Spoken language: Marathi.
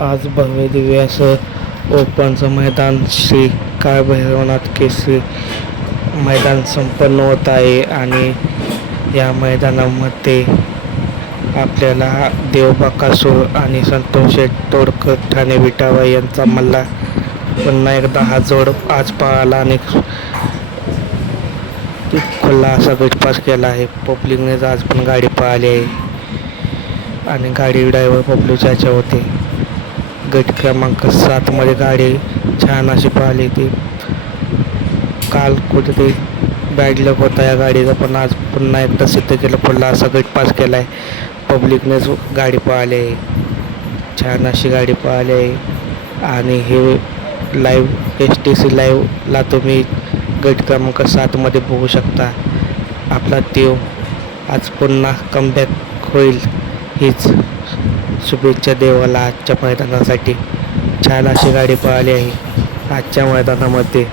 आज भव्य दिव्य असं ओपनचं मैदान श्री काळभैरवनाथ केसरी मैदान संपन्न होत आहे आणि या मैदानामध्ये आपल्याला देवबाकासूर आणि संतोष तोडकर ठाणे विटावा यांचा मल्ला पुन्हा एकदा हा जोड आज पळाला आणि खुल्ला असा गटपास केला आहे. पब्लिकने आज पण गाडी पळाली आहे आणि गाडी ड्रायव्हर पब्लिकच्या ह्याच्या होते. गट क्रमांक 7 मध्ये गाडी छान अशी पळाली. ती काल कुठेतरी बॅड लक होता या गाडीचा, पण आज पुन्हा एकदा सिद्ध केलं. खुल्ला असा गटपास केला आहे. पब्लिकनेच गाडी पळाली आहे. छान अशी गाडी पळाली आहे आणि हे लाईव्ह STC लाईव्हला तुम्ही गट क्रमांक 7 मध्ये बघू शकता. आपला देव आज पुन्हा कमबॅक होईल हीच शुभेच्छा देवाला आजच्या मैदानासाठी. छान अशी गाडी पळाली आहे आजच्या मैदानामध्ये.